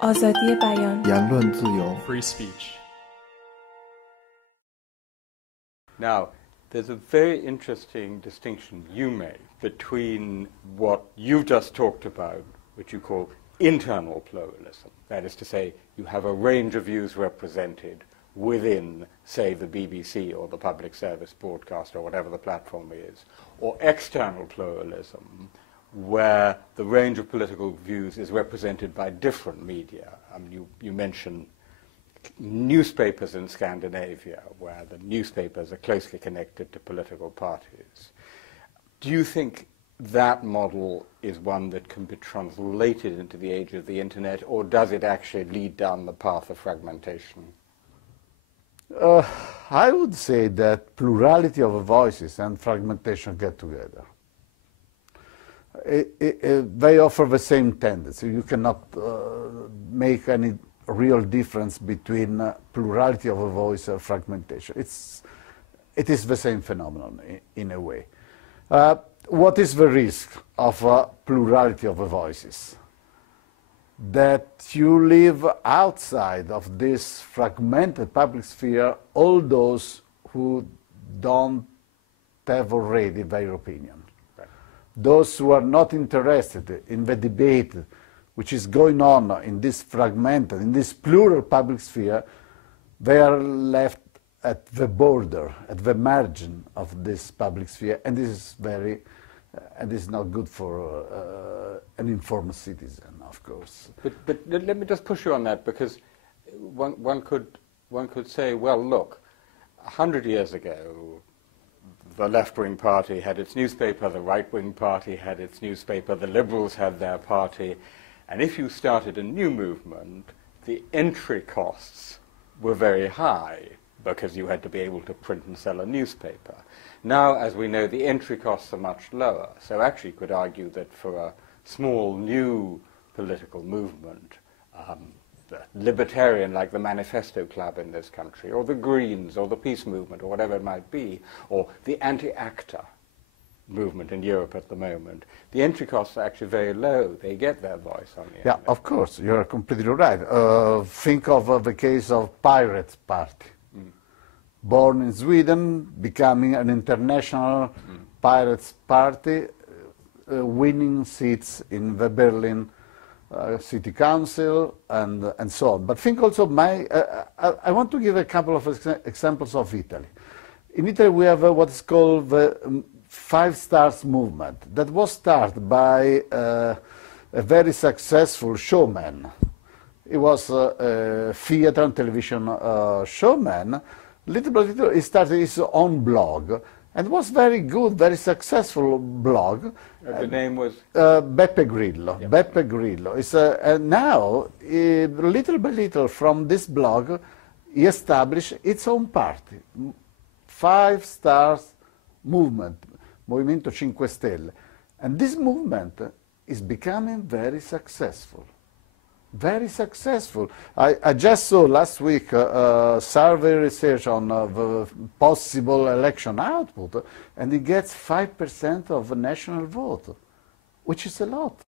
آزادی بیان. 言论自由 Free speech. Now, there's a very interesting distinction you made between what you've just talked about, which you call internal pluralism. That is to say, you have a range of views represented within, say, the BBC or the public service broadcaster or whatever the platform is, or external pluralism, where the range of political views is represented by different media. I mean, you mentioned newspapers in Scandinavia, where the newspapers are closely connected to political parties. Do you think that model is one that can be translated into the age of the internet, or does it actually lead down the path of fragmentation? I would say that plurality of voices and fragmentation get together. They offer the same tendency. You cannot make any real difference between plurality of a voice and fragmentation. It is the same phenomenon in a way. What is the risk of plurality of voices? That you leave outside of this fragmented public sphere all those who don't have already their opinion. Right. Those who are not interested in the debate which is going on in this fragmented, in this plural public sphere, they are left at the border, at the margin of this public sphere, and this is very, and is not good for an informed citizen, of course. But let me just push you on that, because one could say, well, look, 100 years ago, the left-wing party had its newspaper, the right-wing party had its newspaper, the liberals had their party, and if you started a new movement, the entry costs were very high because you had to be able to print and sell a newspaper. Now, as we know, the entry costs are much lower. So actually you could argue that for a small new political movement, the libertarian like the Manifesto Club in this country, or the Greens, or the Peace Movement, or whatever it might be, or the anti-ACTA movement in Europe at the moment, the entry costs are actually very low. They get their voice on the internet. Yeah, of course, you're completely right. Think of the case of Pirates Party. Born in Sweden, becoming an international Pirates Party, winning seats in the Berlin City Council and so on. But think also, I want to give a couple of examples of Italy. In Italy we have what is called the 5 Stars movement that was started by a very successful showman. He was a theater and television showman. Little by little he started his own blog, and it was very good, very successful blog. The name was? Beppe Grillo. Yep. Beppe Grillo. And now, little by little from this blog, he established its own party, 5 Stars movement, Movimento 5 Stelle. And this movement is becoming very successful. Very successful. I just saw last week survey research on the possible election output, and it gets 5% of the national vote, which is a lot.